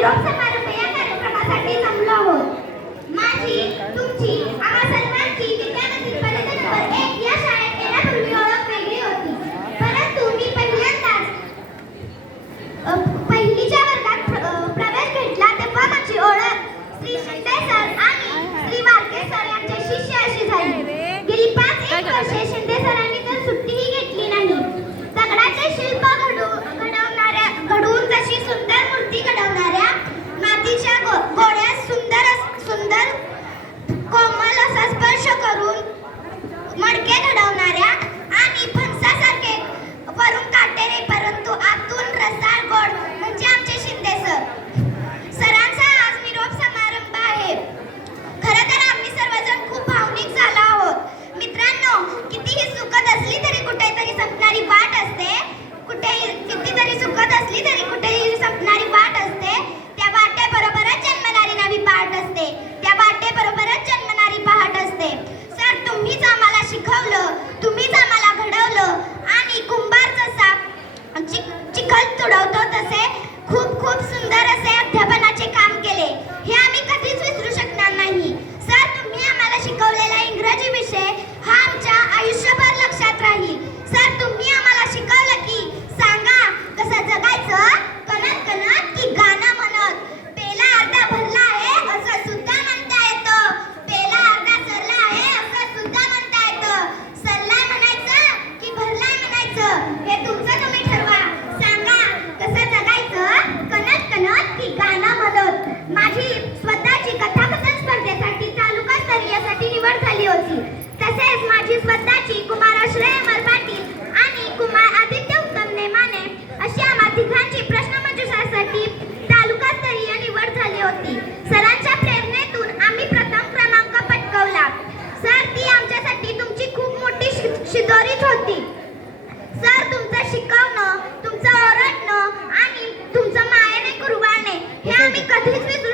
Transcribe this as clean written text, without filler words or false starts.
निरोप समारंभ या कार्यक्रमासाठी जमलो आहोत। माझी, तुमची, आम्हा सर्वांची विद्यामंदिर पर्यटन नंबर 1 या शाळेत येण्यापूर्वी ओळख वेगळी होती, परंतु मी पहिल्यांदाच पहिलीच्या वर्गात प्रवेश घेतला तेव्हा माझी ओळख श्री शिंदे सर आणि श्री वारके सर यांचे शिष्य अशी झाली। गेली 5-1 वर्षे शिंदे सरांनी तर सुट्टीही घेतली नाही। दगडाचे शिल्प घडवून जशी सुंदर मूर्ती घडवणाऱ्या, मातीच्या गोळ्या सुंदर कोमल असा स्पर्श करून मडके घडवणाऱ्या आणि फणसासारखे वरून काटेरी परंतु आतून रसाळ गोड म्हणजे आमचे शिंदे सर। सरांचा आज निरोप समारंभ आहे। खरं तर आम्ही सर्वजण खूप भावनिक झालो आहोत। मित्रांनो, कितीही सुखद असली तरी कुठेतरी संपणारी वाट असते, कितीतरी सुखद असली तरी कुठेही संपणारी वाट असते। त्या वाटेबरोबरच जन्मणारी नवी पहाट असते, त्या वाटेबरोबरच जन्मणारी पहाट असते। सर, तुम्हीच आम्हाला शिकवलं, तुम्हीच आम्हाला घडवलं आणि कुंभार जसा चिखल तुडवतो तसे खूप सुंदर असे अध्यापनाचे काम केले, हे आम्ही कधीच विसरू शकणार नाही। सर, तुम्ही आम्हाला शिकवलेला इंग्रजी विषय हा आमच्या आयुष्यभर लक्षात राहील। सर, तुम्ही आम्हाला शिकवलं की सांगा कसं जगायचं, कणत कणत की गाणं म्हणत, पेला अर्धा भरला आहे असं सुद्धा म्हणता येतं, पेला अर्धा सरला आहे असं सुद्धा म्हणता येतं, सरलाय म्हणायचं की भरलाय म्हणायचं हे तुमचं तुम्ही ठरवा। सांगा कसं जगायचं, कणत कणत की गाणं म्हणत। माझी स्वतःची कथाकथन स्पर्धेसाठी तालुकास्तरीयसाठी निवड झाली होती। तसेच माझी स्वतःची कुमार श्रेय अमर पाटील आणि कुमार आदित्य उत्तम नेमाने अशी आम्हा तिघांची प्रश्नमंजुषासाठी तालुकास्तरीय निवड झाली होती। सरांच्या प्रेरणेतून आम्ही प्रथम क्रमांक पटकावला। सर, ती आमच्यासाठी तुमची खूप मोठी शिदोरीच होती। सर, तुमचं शिकवणं, तुमचं ओरडणं आणि तुमचं मायेने कुरवाळणे हे आम्ही कधीच विसरू